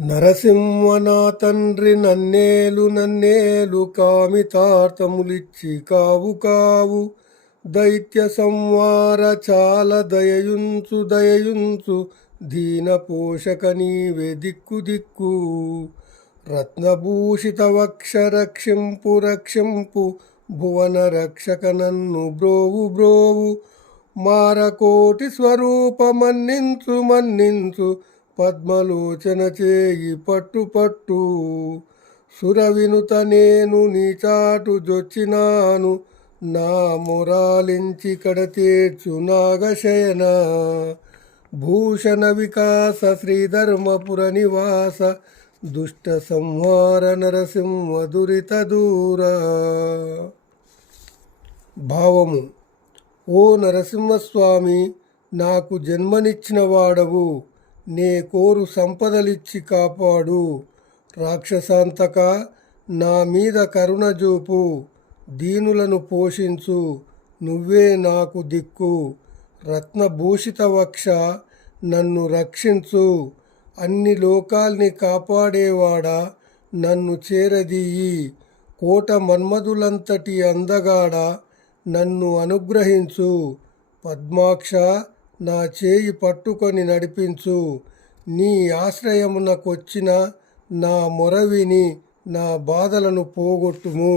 నరసింహ నా తండ్రి నన్నేలు నన్నేలు కామితార్థములిచ్చి కావు కావు దైత్య సంవార చాలా దయయుంచు దయయుంచు దీన పోషక నీవే దిక్కు దిక్కు రత్నభూషిత వక్ష రక్షింపు రక్షింపు భువన రక్షక నన్ను బ్రోవు బ్రోవు మారకోటి స్వరూప మన్నించు మన్నించు పద్మలోచన చేయి పట్టు పట్టు సురవినుత నేను నీ చాటు జొచ్చినాను నా మొరాలించి కడతేర్చు నాగశయన భూషణ వికాస శ్రీధర్మపుర నివాస దుష్ట సంహార నరసింహ దురిత దూర. భావము: ఓ నరసింహస్వామి, నాకు జన్మనిచ్చిన వాడవు, నే కోరు సంపదలిచ్చి కాపాడు. రాక్షసాంతక, నా మీద కరుణ చూపు, దీనులను పోషించు, నువ్వే నాకు దిక్కు. రత్నభూషిత వక్ష, నన్ను రక్షించు. అన్ని లోకాల్ని కాపాడేవాడా, నన్ను చేరదీయి. కోట మన్మధులంతటి అందగాడ, నన్ను అనుగ్రహించు. పద్మాక్ష, నా చేయి పట్టుకొని నడిపించు. నీ ఆశ్రయమునకొచ్చిన నా మొరవిని నా బాధలను పోగొట్టుము.